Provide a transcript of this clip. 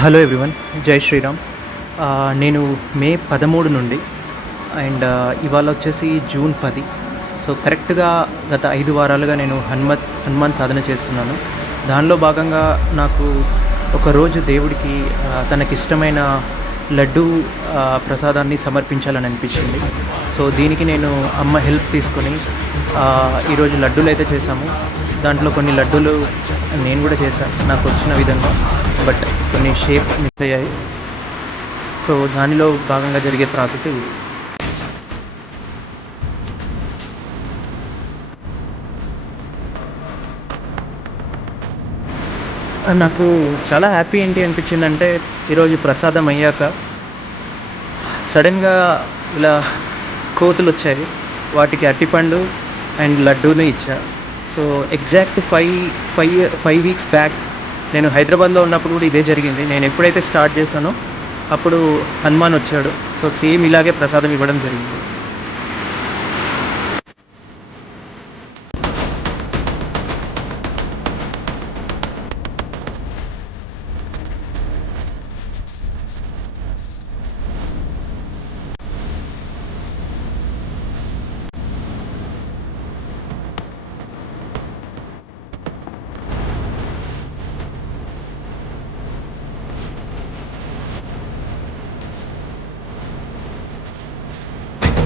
Hello everyone, జై శ్రీరామ్. నేను మే 13 నుండి అండ్ ఇవాళ వచ్చేసి జూన్ 10. సో కరెక్ట్గా గత 5 వారాలుగా నేను హనుమాన్ సాధన చేస్తున్నాను. దానిలో భాగంగా నాకు ఒకరోజు దేవుడికి తనకిష్టమైన లడ్డు ప్రసాదాన్ని సమర్పించాలని అనిపించింది. సో దీనికి నేను అమ్మ హెల్ప్ తీసుకొని ఈరోజు లడ్డూలు అయితే చేశాము. దాంట్లో కొన్ని లడ్డూలు నేను కూడా చేశాను నాకు వచ్చిన విధంగా, బట్ కొన్ని షేప్ మిస్ అయ్యాయి. సో దానిలో భాగంగా జరిగే ప్రాసెస్ ఇది. నాకు చాలా హ్యాపీ ఏంటి అనిపించిందంటే, ఈరోజు ప్రసాదం అయ్యాక సడన్గా ఇలా కోతులు వచ్చాయి. వాటికి అరటిపండు అండ్ లడ్డూని ఇచ్చా. So exact five weeks back నేను హైదరాబాద్లో ఉన్నప్పుడు కూడా ఇదే జరిగింది. నేను ఎప్పుడైతే స్టార్ట్ చేశానో అప్పుడు హనుమాన్ వచ్చాడు. సో సేమ్ ఇలాగే ప్రసాదం ఇవ్వడం జరిగింది.